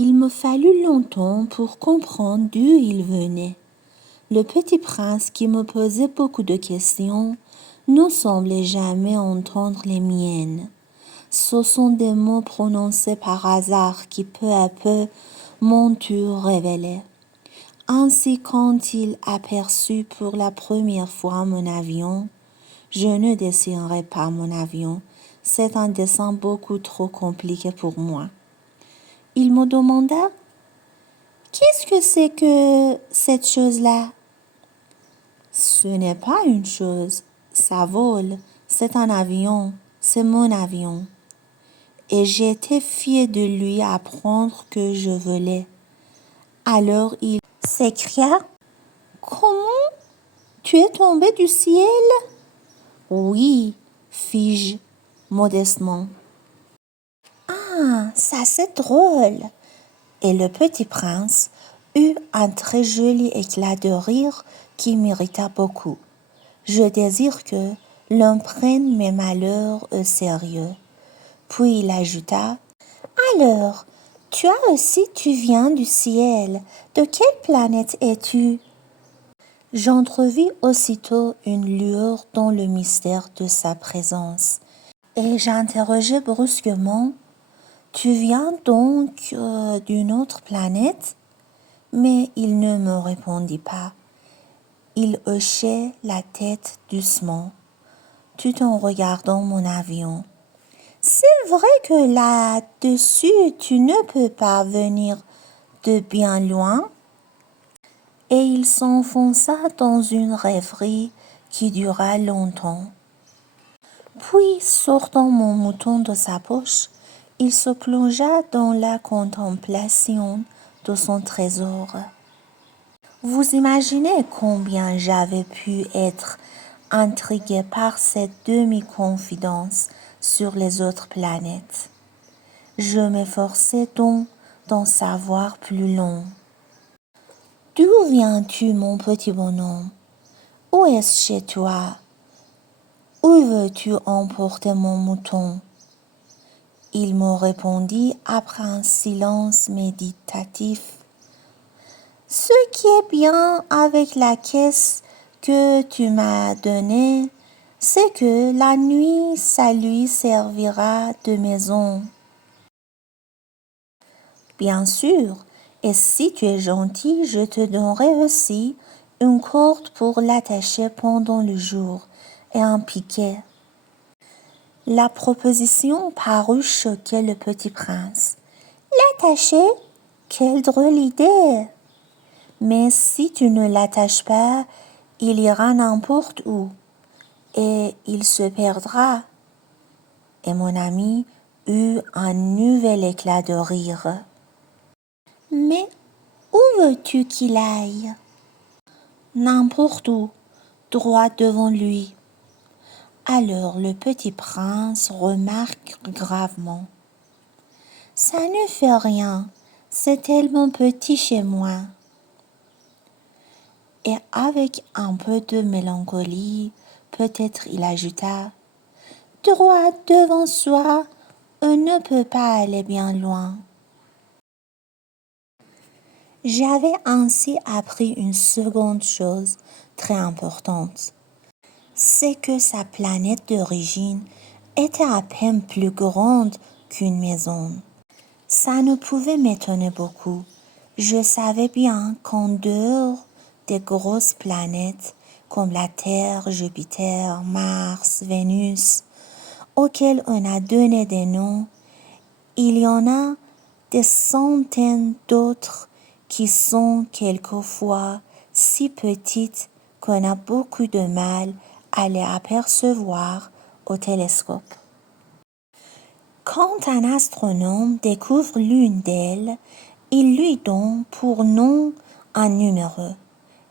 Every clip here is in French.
Il me fallut longtemps pour comprendre d'où il venait. Le petit prince, qui me posait beaucoup de questions, ne semblait jamais entendre les miennes. Ce sont des mots prononcés par hasard qui peu à peu m'ont tout révélé. Ainsi, quand il aperçut pour la première fois mon avion, je ne dessinerai pas mon avion, c'est un dessin beaucoup trop compliqué pour moi. Il me demanda: qu'est-ce que c'est que cette chose-là? Ce n'est pas une chose, ça vole, c'est un avion, c'est mon avion. Et j'étais fière de lui apprendre que je volais. Alors il s'écria: comment? Tu es tombé du ciel? Oui, fis-je modestement. Ah, ça c'est drôle. Et le petit prince eut un très joli éclat de rire qui m'irrita beaucoup. Je désire que l'on prenne mes malheurs au sérieux. Puis il ajouta: alors, tu viens du ciel. De quelle planète es-tu? J'entrevis aussitôt une lueur dans le mystère de sa présence, et j'interrogeai brusquement: tu viens donc d'une autre planète? Mais il ne me répondit pas. Il hochait la tête doucement, tout en regardant mon avion. C'est vrai que là-dessus, tu ne peux pas venir de bien loin. Et il s'enfonça dans une rêverie qui dura longtemps. Puis, sortant mon mouton de sa poche, il se plongea dans la contemplation de son trésor. Vous imaginez combien j'avais pu être intriguée par cette demi-confidence sur les autres planètes. Je m'efforçais donc d'en savoir plus long. D'où viens-tu, mon petit bonhomme? Où est-ce chez toi? Où veux-tu emporter mon mouton? Il me répondit après un silence méditatif: ce qui est bien avec la caisse que tu m'as donnée, c'est que la nuit, ça lui servira de maison. Bien sûr, et si tu es gentil, je te donnerai aussi une corde pour l'attacher pendant le jour et un piquet. La proposition parut choquer le petit prince. L'attacher? Quelle drôle d'idée! Mais si tu ne l'attaches pas, il ira n'importe où et il se perdra. Et mon ami eut un nouvel éclat de rire. Mais où veux-tu qu'il aille? N'importe où, droit devant lui. Alors le petit prince remarque gravement: ça ne fait rien, c'est tellement petit chez moi. Et avec un peu de mélancolie, peut-être il ajouta: droit devant soi, on ne peut pas aller bien loin. J'avais ainsi appris une seconde chose très importante. C'est que sa planète d'origine était à peine plus grande qu'une maison. Ça ne pouvait m'étonner beaucoup. Je savais bien qu'en dehors des grosses planètes comme la Terre, Jupiter, Mars, Vénus, auxquelles on a donné des noms, il y en a des centaines d'autres qui sont quelquefois si petites qu'on a beaucoup de mal à les apercevoir au télescope. Quand un astronome découvre l'une d'elles, il lui donne pour nom un numéro.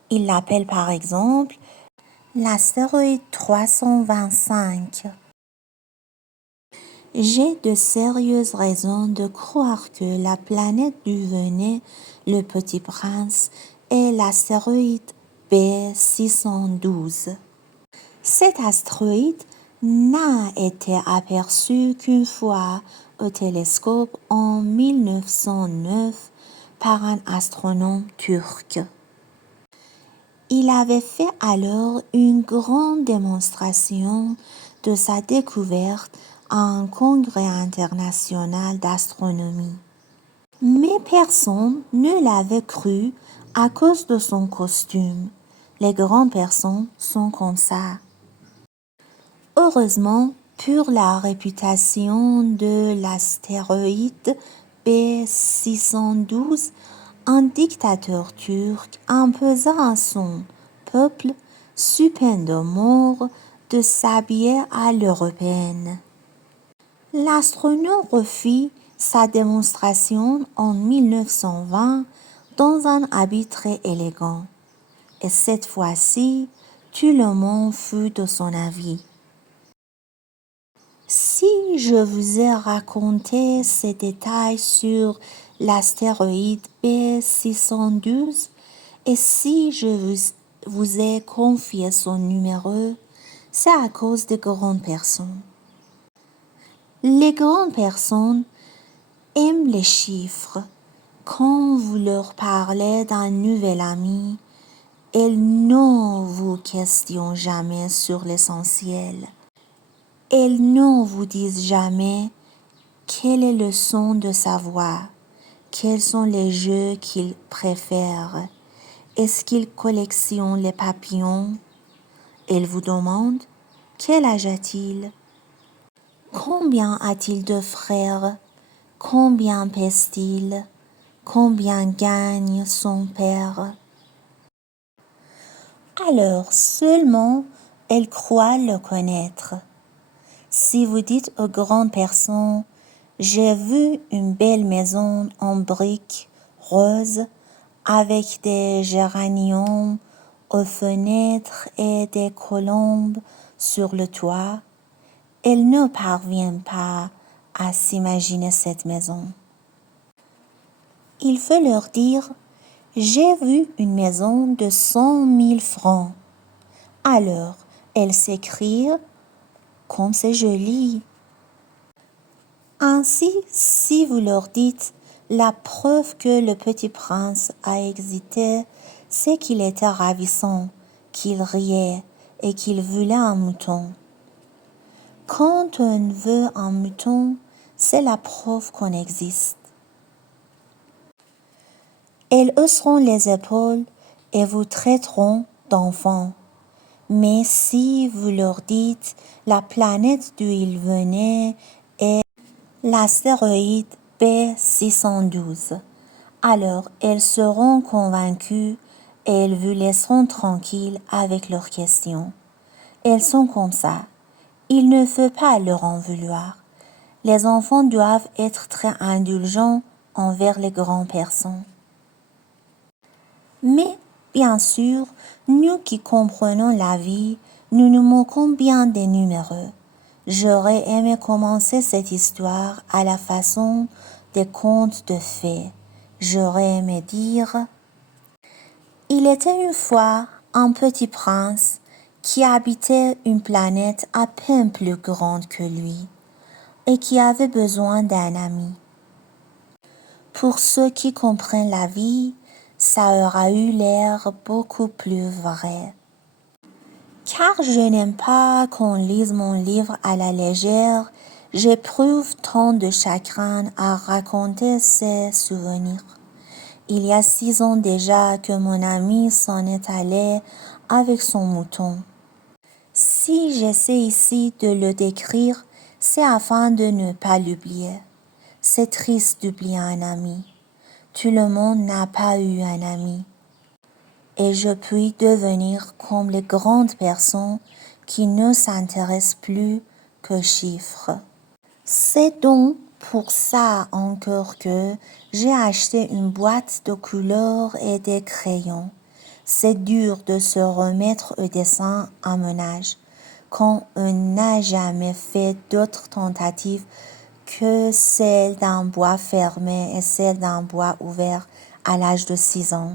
Il l'appelle par exemple l'astéroïde 325. J'ai de sérieuses raisons de croire que la planète d'où venait le petit prince est l'astéroïde B612. Cet astéroïde n'a été aperçu qu'une fois au télescope en 1909 par un astronome turc. Il avait fait alors une grande démonstration de sa découverte à un congrès international d'astronomie. Mais personne ne l'avait cru à cause de son costume. Les grandes personnes sont comme ça. Heureusement, pour la réputation de l'astéroïde B612, un dictateur turc imposa à son peuple, sous peine de mort, de s'habiller à l'européenne. L'astronome refit sa démonstration en 1920 dans un habit très élégant. Et cette fois-ci, tout le monde fut de son avis. Si je vous ai raconté ces détails sur l'astéroïde B612 et si je vous ai confié son numéro, c'est à cause des grandes personnes. Les grandes personnes aiment les chiffres. Quand vous leur parlez d'un nouvel ami, elles ne vous questionnent jamais sur l'essentiel. Elles ne vous disent jamais quel est le son de sa voix, quels sont les jeux qu'il préfère, est-ce qu'il collectionne les papillons. Elles vous demandent quel âge a-t-il, combien a-t-il de frères, combien pèse-t-il, combien gagne son père. Alors seulement elles croient le connaître. Si vous dites aux grandes personnes « J'ai vu une belle maison en briques roses avec des géraniums aux fenêtres et des colombes sur le toit », elles ne parviennent pas à s'imaginer cette maison. Il faut leur dire « J'ai vu une maison de 100 000 francs ». Alors, elles s'écrient « Comme c'est joli ». Ainsi, si vous leur dites la preuve que le petit prince a existé, c'est qu'il était ravissant, qu'il riait et qu'il voulait un mouton. Quand on veut un mouton, c'est la preuve qu'on existe. Elles hausseront les épaules et vous traiteront d'enfant. Mais si vous leur dites la planète d'où ils venaient est l'astéroïde B612, alors elles seront convaincues et elles vous laisseront tranquille avec leurs questions. Elles sont comme ça. Il ne faut pas leur en vouloir. Les enfants doivent être très indulgents envers les grandes personnes. Mais, bien sûr, nous qui comprenons la vie, nous nous moquons bien des numéros. J'aurais aimé commencer cette histoire à la façon des contes de fées. J'aurais aimé dire « Il était une fois un petit prince qui habitait une planète à peine plus grande que lui et qui avait besoin d'un ami. » Pour ceux qui comprennent la vie, ça aura eu l'air beaucoup plus vrai. Car je n'aime pas qu'on lise mon livre à la légère, j'éprouve tant de chagrin à raconter ces souvenirs. Il y a 6 ans déjà que mon ami s'en est allé avec son mouton. Si j'essaie ici de le décrire, c'est afin de ne pas l'oublier. C'est triste d'oublier un ami. Tout le monde n'a pas eu un ami. Et je puis devenir comme les grandes personnes qui ne s'intéressent plus qu'aux chiffres. C'est donc pour ça encore que j'ai acheté une boîte de couleurs et des crayons. C'est dur de se remettre au dessin à mon âge, quand on n'a jamais fait d'autres tentatives que celle d'un bois fermé et celle d'un bois ouvert à l'âge de 6 ans.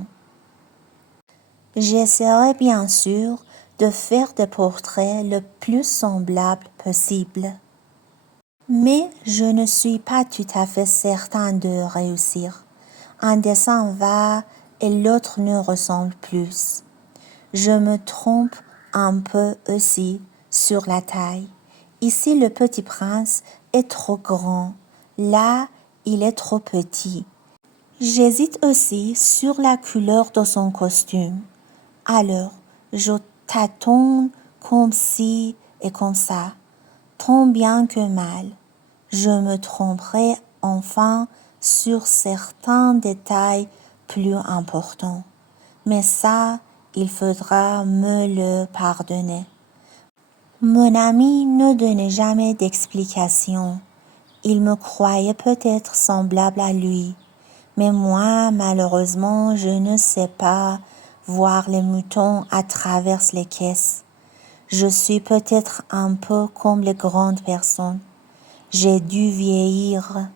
J'essaierai bien sûr de faire des portraits le plus semblables possible. Mais je ne suis pas tout à fait certain de réussir. Un dessin va et l'autre ne ressemble plus. Je me trompe un peu aussi sur la taille. Ici, le petit prince est trop grand. Là, il est trop petit. J'hésite aussi sur la couleur de son costume. Alors, je tâtonne comme ci et comme ça, tant bien que mal. Je me tromperai enfin sur certains détails plus importants. Mais ça, il faudra me le pardonner. Mon ami ne donnait jamais d'explication. Il me croyait peut-être semblable à lui. Mais moi, malheureusement, je ne sais pas voir les moutons à travers les caisses. Je suis peut-être un peu comme les grandes personnes. J'ai dû vieillir